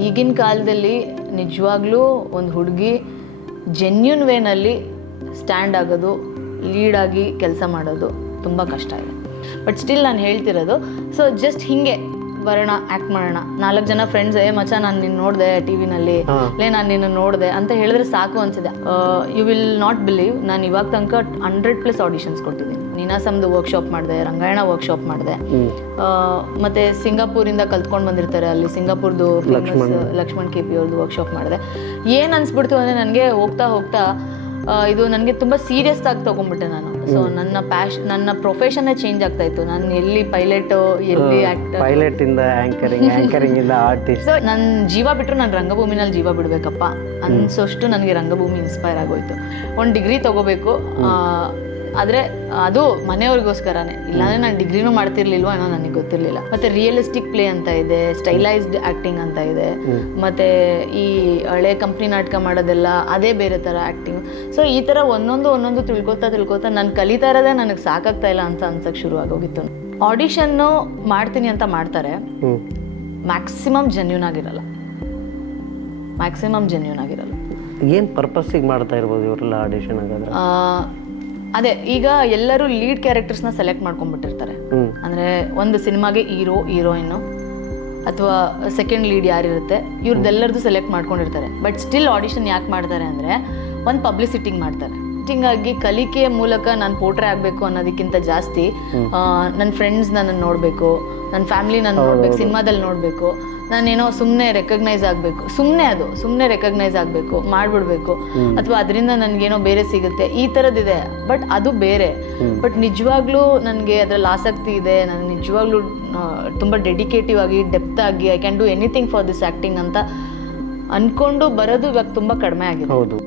ಈಗಿನ ಕಾಲದಲ್ಲಿ ನಿಜವಾಗ್ಲೂ ಒಂದು ಹುಡುಗಿ ಜೆನ್ಯೂನ್ ವೇನಲ್ಲಿ ಸ್ಟ್ಯಾಂಡ್ ಆಗೋದು, ಲೀಡಾಗಿ ಕೆಲಸ ಮಾಡೋದು ತುಂಬ ಕಷ್ಟ ಇದೆ. ಬಟ್ ಸ್ಟಿಲ್ ನಾನು ಹೇಳ್ತಿರೋದು, ಸೊ ಜಸ್ಟ್ ಹಿಂಗೆ ಬರೋಣ, ಆ್ಯಕ್ಟ್ ಮಾಡೋಣ, 4 ಜನ ಫ್ರೆಂಡ್ಸ್ ಮಚ್ಚ ನಾನು ನಿನ್ನ ನೋಡಿದೆ ಟಿ ವಿನಲ್ಲಿ, ನಾನು ನಿನ್ನ ನೋಡಿದೆ ಅಂತ ಹೇಳಿದ್ರೆ ಸಾಕು ಅನ್ಸಿದೆ. ಯು ವಿಲ್ ನಾಟ್ ಬಿಲೀವ್, ನಾನು ಇವಾಗ ತನಕ 100+ ಆಡಿಷನ್ಸ್ ಕೊಟ್ಟಿದ್ದೀನಿ. ನೀನಾಸಮ್ದು ವರ್ಕ್ಶಾಪ್ ಮಾಡಿದೆ, ರಂಗಾಯಣ ವರ್ಕ್ಶಾಪ್ ಮಾಡಿದೆ, ಮತ್ತು ಸಿಂಗಾಪುರಿಂದ ಕಲ್ತ್ಕೊಂಡು ಬಂದಿರ್ತಾರೆ, ಅಲ್ಲಿ ಸಿಂಗಾಪುರ್ದು ಫೇಮಸ್ ಲಕ್ಷ್ಮಣ್ KP ಅವ್ರದ್ದು ವರ್ಕ್ಶಾಪ್ ಮಾಡಿದೆ. ಏನು ಅನಿಸ್ಬಿಡ್ತು ಅಂದರೆ ನನಗೆ ಹೋಗ್ತಾ ಹೋಗ್ತಾ ಇದು ನನಗೆ ತುಂಬ ಸೀರಿಯಸ್ ಆಗಿ ತೊಗೊಂಡ್ಬಿಟ್ಟೆ ನಾನು. ಸೊ ನನ್ನ ಪ್ರೊಫೆಷನ್ನೇ ಚೇಂಜ್ ಆಗ್ತಾ ಇತ್ತು. ನಾನು ಎಲ್ಲಿ ಪೈಲಟ್, ಎಲ್ಲಿ ಆ್ಯಕ್ಟರ್, ಪೈಲಟಿಂದ ಆ್ಯಂಕರಿಂಗಿಂದ ಆರ್ಟಿಸ್ಟ್. ಸೊ ನನ್ನ ಜೀವ ಬಿಟ್ಟರು ನಾನು ರಂಗಭೂಮಿನಲ್ಲಿ ಜೀವ ಬಿಡಬೇಕಪ್ಪ ಅನ್ಸೋಷ್ಟು ನನಗೆ ರಂಗಭೂಮಿ ಇನ್ಸ್ಪೈರ್ ಆಗೋಯ್ತು. ಒಂದು ಡಿಗ್ರಿ ತೊಗೋಬೇಕು, ಆದರೆ ಅದು ಮನೆಯವ್ರಿಗೋಸ್ಕರನೇ, ಇಲ್ಲಾಂದರೆ ನಾನು ಡಿಗ್ರಿನೂ ಮಾಡ್ತಿರ್ಲಿಲ್ವೋ ಏನೋ ನನಗೆ ಗೊತ್ತಿರಲಿಲ್ಲ. ಮತ್ತು ರಿಯಲಿಸ್ಟಿಕ್ ಪ್ಲೇ ಅಂತ ಇದೆ, ಸ್ಟೈಲೈಸ್ಡ್ ಆ್ಯಕ್ಟಿಂಗ್ ಅಂತ ಇದೆ, ಮತ್ತು ಈ ಹಳೆ ಕಂಪ್ನಿ ನಾಟಕ ಮಾಡೋದೆಲ್ಲ ಅದೇ ಬೇರೆ ಥರ ಆ್ಯಕ್ಟಿಂಗ್. ಸೊ ಈ ಥರ ಒಂದೊಂದು ತಿಳ್ಕೊತಾ ನಾನು ಕಲಿತಾ ಇರೋದೇ ನನಗೆ ಸಾಕಾಗ್ತಾ ಇಲ್ಲ ಅಂತ ಅನ್ಸೋಕ್ಕೆ ಶುರು ಆಗೋಗಿತ್ತು. ಆಡಿಷನ್ನು ಮಾಡ್ತೀನಿ ಅಂತ ಮಾಡ್ತಾರೆ, ಮ್ಯಾಕ್ಸಿಮಮ್ ಜೆನ್ಯೂನ್ ಆಗಿರಲ್ಲ. ಏನು ಪರ್ಪಸ್ಸಿಗೆ ಮಾಡ್ತಾ ಇರ್ಬೋದು ಇವರೆಲ್ಲ ಆಡಿಷನ್ ಆಗೋದ್ರೆ? ಅದೇ, ಈಗ ಎಲ್ಲರೂ ಲೀಡ್ ಕ್ಯಾರೆಕ್ಟರ್ಸ್ನ ಸೆಲೆಕ್ಟ್ ಮಾಡ್ಕೊಂಡ್ಬಿಟ್ಟಿರ್ತಾರೆ. ಅಂದರೆ ಒಂದು ಸಿನಿಮಾಗೆ ಹೀರೋಯಿನ್ನು ಅಥವಾ ಸೆಕೆಂಡ್ ಲೀಡ್ ಯಾರಿರುತ್ತೆ ಇವ್ರದ್ದೆಲ್ಲರದು ಸೆಲೆಕ್ಟ್ ಮಾಡ್ಕೊಂಡಿರ್ತಾರೆ. ಬಟ್ ಸ್ಟಿಲ್ ಆಡಿಷನ್ ಯಾಕೆ ಮಾಡ್ತಾರೆ ಅಂದರೆ ಒಂದು ಪಬ್ಲಿಸಿಟಿಂಗ್ ಮಾಡ್ತಾರೆ. ಆಗಿ ಕಲಿಕೆಯ ಮೂಲಕ ನಾನು ಪೋಟ್ರೆ ಆಗಬೇಕು ಅನ್ನೋದಕ್ಕಿಂತ ಜಾಸ್ತಿ ನನ್ನ ಫ್ರೆಂಡ್ಸ್ ನನ್ನನ್ನು ನೋಡಬೇಕು, ನನ್ನ ಫ್ಯಾಮಿಲಿ ನಾನು ನೋಡಬೇಕು, ಸಿನಿಮಾದಲ್ಲಿ ನೋಡಬೇಕು, ನಾನೇನೋ ಸುಮ್ಮನೆ ರೆಕಗ್ನೈಸ್ ಆಗಬೇಕು, ಸುಮ್ಮನೆ ರೆಕಗ್ನೈಸ್ ಆಗಬೇಕು, ಮಾಡಿಬಿಡ್ಬೇಕು, ಅಥವಾ ಅದರಿಂದ ನನಗೇನೋ ಬೇರೆ ಸಿಗುತ್ತೆ, ಈ ಥರದ್ದಿದೆ. ಬಟ್ ಅದು ಬೇರೆ. ಬಟ್ ನಿಜವಾಗ್ಲೂ ನನಗೆ ಅದರಲ್ಲಿ ಆಸಕ್ತಿ ಇದೆ, ನಾನು ನಿಜವಾಗ್ಲೂ ತುಂಬ ಡೆಡಿಕೇಟಿವ್ ಆಗಿ, ಡೆಪ್ತ್ ಆಗಿ I can do anything for this acting ಅಂತ ಅಂದ್ಕೊಂಡು ಬರೋದು ಇವಾಗ ತುಂಬ ಕಡಿಮೆ ಆಗಿದೆ. ಹೌದು.